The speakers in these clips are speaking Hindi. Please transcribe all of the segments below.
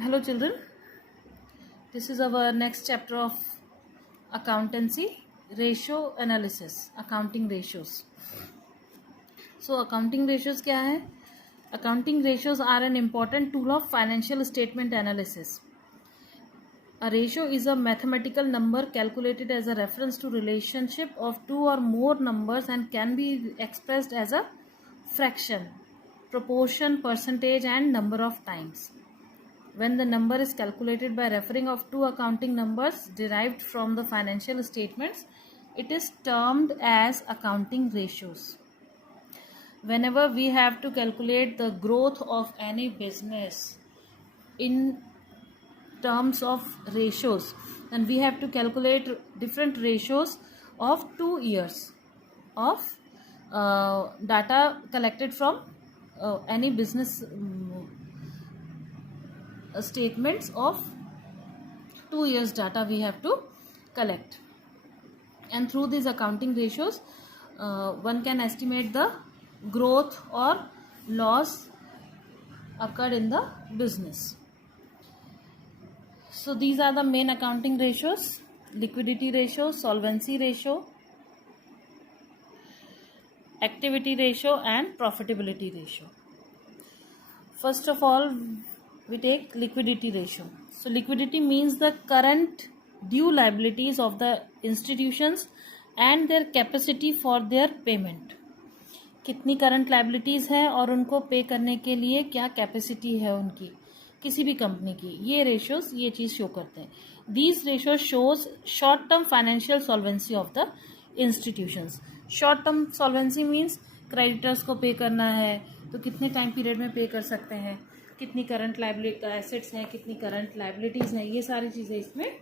Hello children, this is our next chapter of accountancy, ratio analysis, accounting ratios. So accounting ratios क्या है? Accounting ratios are an important tool of financial statement analysis. A ratio is a mathematical number calculated as a reference to relationship of two or more numbers and can be expressed as a fraction, proportion, percentage and number of times. When the number is calculated by referring of two accounting numbers derived from the financial statements, it is termed as accounting ratios. Whenever we have to calculate the growth of any business in terms of ratios, then we have to calculate different ratios of 2 years of data collected from any business statements of 2 years data we have to collect, and through these accounting ratios one can estimate the growth or loss occurred in the business. So these are the main accounting ratios: liquidity ratio, solvency ratio, activity ratio and profitability ratio. First of all, we take liquidity ratio. So liquidity means the current due liabilities of the institutions and their capacity for their payment. कितनी करंट लाइबिलिटीज़ है और उनको पे करने के लिए क्या कैपेसिटी है उनकी, किसी भी कंपनी की, ये रेशियोज ये चीज़ शो करते हैं. These ratios shows short term financial solvency of the institutions. Short term solvency means creditors को पे करना है तो कितने टाइम पीरियड में पे कर सकते हैं, कितनी करंट लाइबिलिटी एसेट्स हैं, कितनी करंट लाइबिलिटीज़ हैं, ये सारी चीज़ें इसमें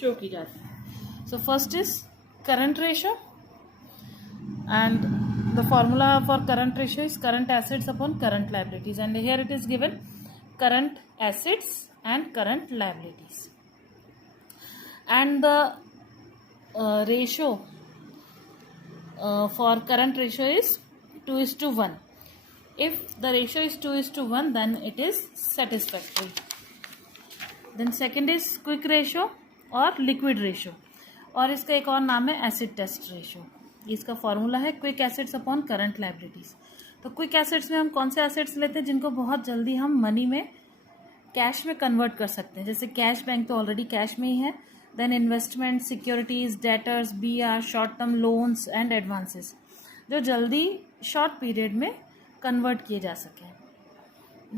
शो की जाती हैं. So first is current ratio and the formula for current ratio is current assets upon current liabilities, and here it is given current assets and current liabilities. And the ratio for current ratio is 2:1. If the ratio is 2:1, then it is satisfactory. Then second is quick ratio और liquid ratio, और इसका एक और नाम है acid test ratio. इसका फॉर्मूला है quick assets upon current liabilities. तो क्विक एसेट्स में हम कौन से एसेट्स लेते हैं जिनको बहुत जल्दी हम मनी में, कैश में कन्वर्ट कर सकते हैं. जैसे कैश, बैंक तो ऑलरेडी कैश में ही है. Then investment, securities, debtors, BR, short term loans and advances, जो जल्दी शॉर्ट पीरियड में कन्वर्ट किए जा सकें.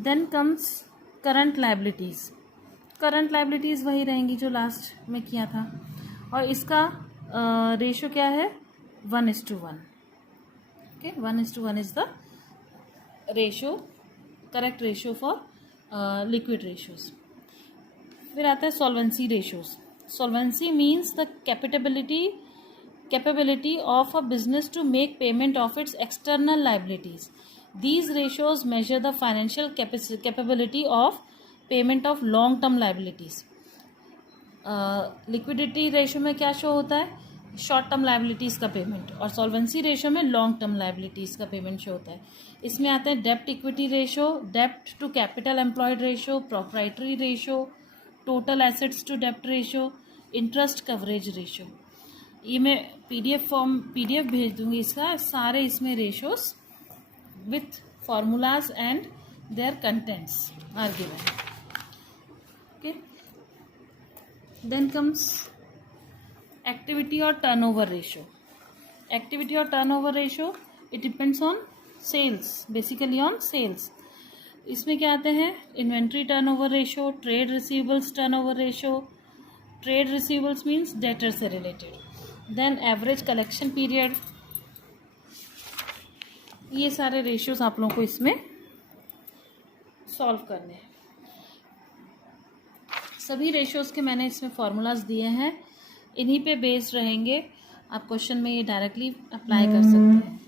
Then comes current liabilities. Current liabilities वही रहेंगी जो लास्ट में किया था, और इसका रेशो क्या है? 1:1. Okay, 1:1 is the ratio, correct ratio for liquid ratios. फिर आता है solvency ratios. Solvency means the capability of a business to make payment of its external liabilities. These ratios measure the financial capability of payment of long-term liabilities. Liquidity ratio में क्या शो होता है? शॉर्ट टर्म लाइबिलिटीज़ का पेमेंट, और सॉल्वेंसी रेशियो में लॉन्ग टर्म लाइबिलिटीज़ का पेमेंट शो होता है. इसमें आते हैं डेप्ट equity ratio, dept to capital employed ratio, proprietary ratio, total assets to dept ratio, interest coverage ratio. ये मैं पीडीएफ भेज दूंगी इसका, सारे इसमें ratios with formulas and there contents are given. Okay, then comes activity और टर्नओवर रेशियो. एक्टिविटी और turnover ratio, it depends on sales, basically on sales. इसमें क्या आते हैं? Inventory turnover ratio, trade receivables turnover ratio. Trade receivables means debtor से related. Then average collection period. ये सारे रेशियोज आप लोगों को इसमें सॉल्व करने हैं. सभी रेशियोज के मैंने इसमें फॉर्मूलाज दिए हैं, इन्हीं पे बेस्ड रहेंगे. आप क्वेश्चन में ये डायरेक्टली अप्लाई कर सकते हैं.